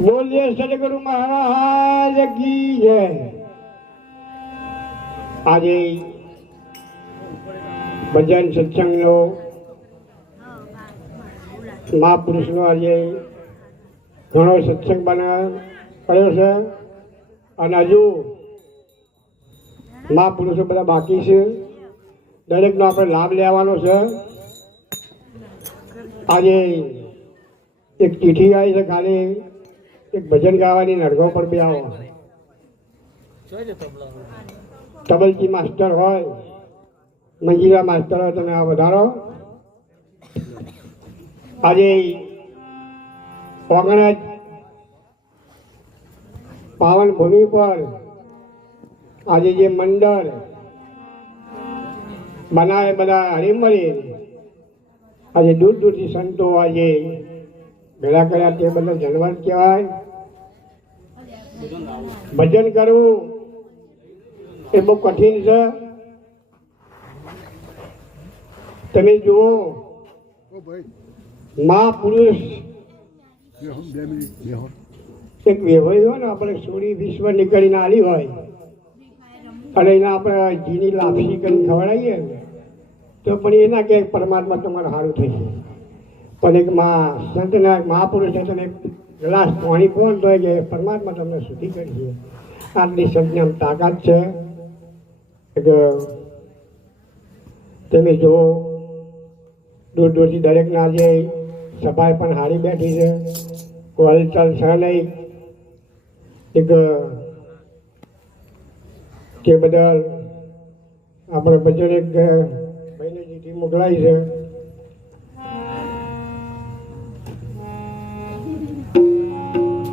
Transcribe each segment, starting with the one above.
बोलिए सदगुरु महाराज की जय। आज भजन सत्संग महापुरुष नो आज घणो सत्संग કર્યો છે અને હજુ મહાપુરુષો બધા બાકી છે, દરેકનો આપણે લાભ લેવાનો છે। આજે એક ચીઠી આવી છે, ખાલી એક ભજન ગાવાની નડગો પર બી આવો। તબલજી માસ્ટર હોય, મંજીરા માસ્ટર હોય, તમે આ વધારો। આજે ઓગણજ પાવન ભૂમિ પર આજે જે મંડળ બનાવે બધા હરીમળી, આજે દૂર દૂરથી સંતો આજે ભેગા કર્યા, તે બદલ ધન્યવાદ કહેવાય। ભજન કરવું એ બહુ કઠિન છે। તમે જુઓ, મહાપુરુષ એક વેવાઈ હોય ને, આપણે સોળી વિશ્વ નીકળીને આલી હોય અને એના આપણે જીની લાપસી કરીને ખવડાવીએ તો પણ એના કે પરમાત્મા તમારે સારું થઈ જાય। પણ એક સંતના મહાપુરુષે તમે ગ્લાસ પાણી પહોંચ તો કે પરમાત્મા તમને સુધી કરી છે। આટલી સંતની આમ તાકાત છે કે તમે જુઓ, દૂર દૂરથી દરેકના જે સભાએ પણ હારી બેઠી છે, કોઈ હલચલ છે નહીં। એક તે બદલ આપણે ભજન એક ભાઈને ચીઠી મોકલાઈ છે,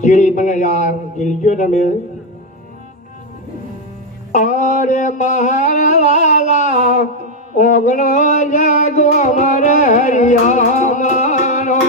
ચીડી મને ગીલજો તમે। અરે મારા લાલા ઓગણો જગો મારે હરિયા મારો,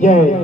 જય